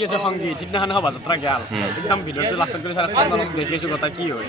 বাজি আছে সংগীত সিদিনাখন শোভাযাত্ৰা গেল একদম ভিডিঅ'টো লাষ্টত গৈ চাই আপোনালোক দেখি আছোঁ কথা কি হয়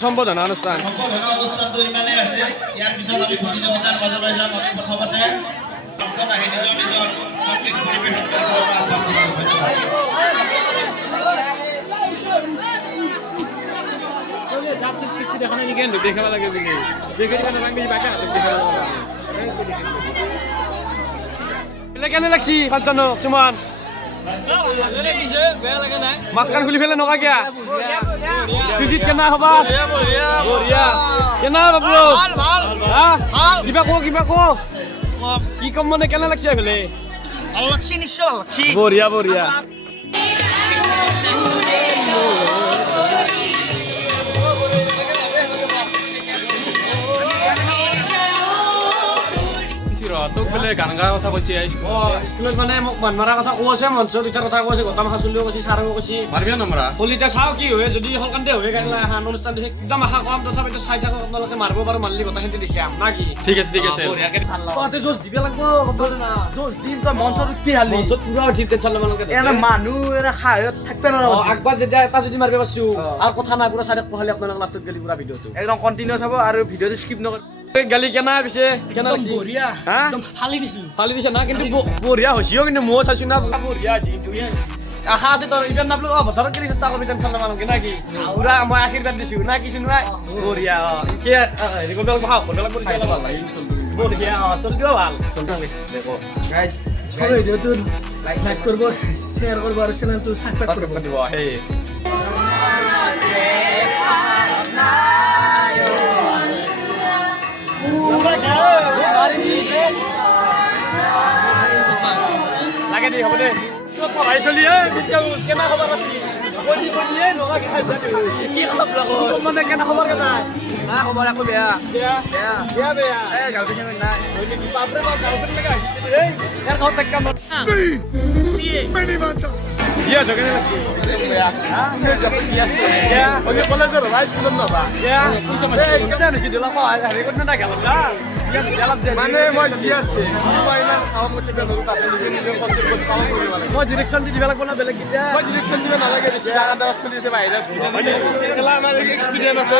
সম্বোধনা অনুষ্ঠান অৱস্থাটো ইমানেই আছে ইয়াৰ পিছত আমি প্ৰতিযোগিতাৰ মাজলৈ যাম প্ৰথমতে অংশত আহি নিজৰ সংগীত পৰিৱেশন কেনে লাগছি ফাংচন সুমন মাস্কান খুলি ফেলে নকা কিয়া সুজিত কেনা হবা বঢ়িয়া কেনা বাবলু কিবা কো কি কম মানে কেনে লাগছে ফেলে ভাল লাগছি নিশ্চয় ভাল লাগছি বঢ়িয়া বঢ়িয়া তোক বোলে গান গাৰ কথা কৈছে স্কুলত মানে মোক মান মাৰা কথা কৈছে মঞ্চ দুটাৰ কথা কৈছে গতা মাখা চলিও কৈছে ছাৰেও কৈছে মাৰিবি নমৰা কলিতা চাও কি হয় যদি সলকান্তে হৈ গাইলা এখন অনুষ্ঠান দেখি একদম আশা কম তথাপিতো চাই থাকক আপোনালোকে মাৰিব পাৰো মাৰিলি গোটেইখিনি দেখাম না কি ঠিক আছে তহঁতে জোচ দিব লাগিব জোচ দিম তই মঞ্চত উঠি হালি মঞ্চত পুৰা উঠি টেনচন ল'ব নালাগে এনে মানুহ এনে খায়ত থাকবে না আগবাৰ যেতিয়া এটা যদি মাৰিব পাৰছো আৰু কথা নাই পুৰা চাইডত পঢ়ালি আপোনালোক লাষ্টত গেলি পুৰা ভিডিঅ'টো একদম কন্টিনিউ চাব আৰু ভিডিঅ'টো স্কিপ নকৰ গালি কেনা পিছে কেনা বঢ়িয়া একদম ফালি দিছে না কিন্তু বঢ়িয়া হৈছিও কিন্তু মই চাইছো না বঢ়িয়া হৈছে আশা আছে তোৰ ইভেন নাপলো বছৰত গেলি চেষ্টা কৰিবি টেনচন ল'ব নালাগে না কি পুৰা মই আশীৰ্বাদ দিছো না কিছু নাই বঢ়িয়া কি হেৰি কৰিব লাগিব হোটেলত কৰি চাই ল'ব বঢ়িয়া চলিব ভাল দেখো গাইজ ভিডিঅ'টো লাইক কৰিব শ্বেয়াৰ কৰিব আৰু চেনেলটো সাবস্ক্ৰাইব কৰিব দিব হে লাগে দে হ'ব দে পঢ়াই চলি কেনা খবৰ পাতি কি খবৰ মানে কেনা খবৰ কেনা খবৰ আকৌ বেয়া গাৰ্লফ্ৰেণ্ড নাই বাপৰে বাপ গাৰ্লফ্ৰেণ্ড লগা ইয়াৰ ঘৰত এক কাম কলেজৰ ভাই স্কুলত নবা মানে মই যি আছে মই ডিৰেকশ্যন দি দিব লাগিব না বেলেগ মই ডিৰেকশ্যন দিব নালাগে চলি আছে বাহিৰা ষ্টুডেণ্ট আছে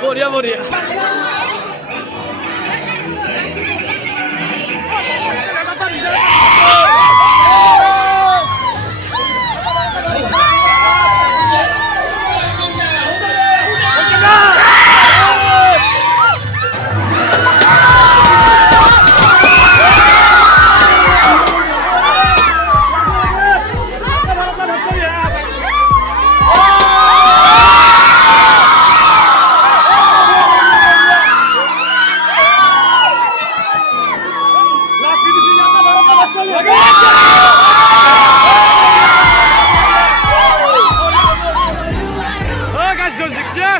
Boria, boria. Oh, guys, Joseph, yeah.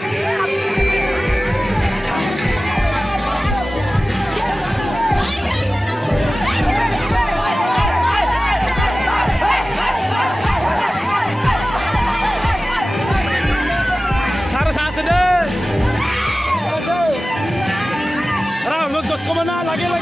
Cara sa deh. Ram, lu jos kemana? Lagi.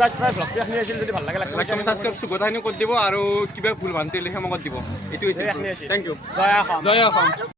Guys প্ৰায় ব্লগটো এখনি আছিল যদি ভাল লাগে সাবস্ক্রাইব সুগতাখিনি কৰি দিব আৰু কিবা ভুল ভ্ৰান্তি লিখে মোক দিব এইটো হৈছে এখনি আছিল thank you Joy Assam Joy Assam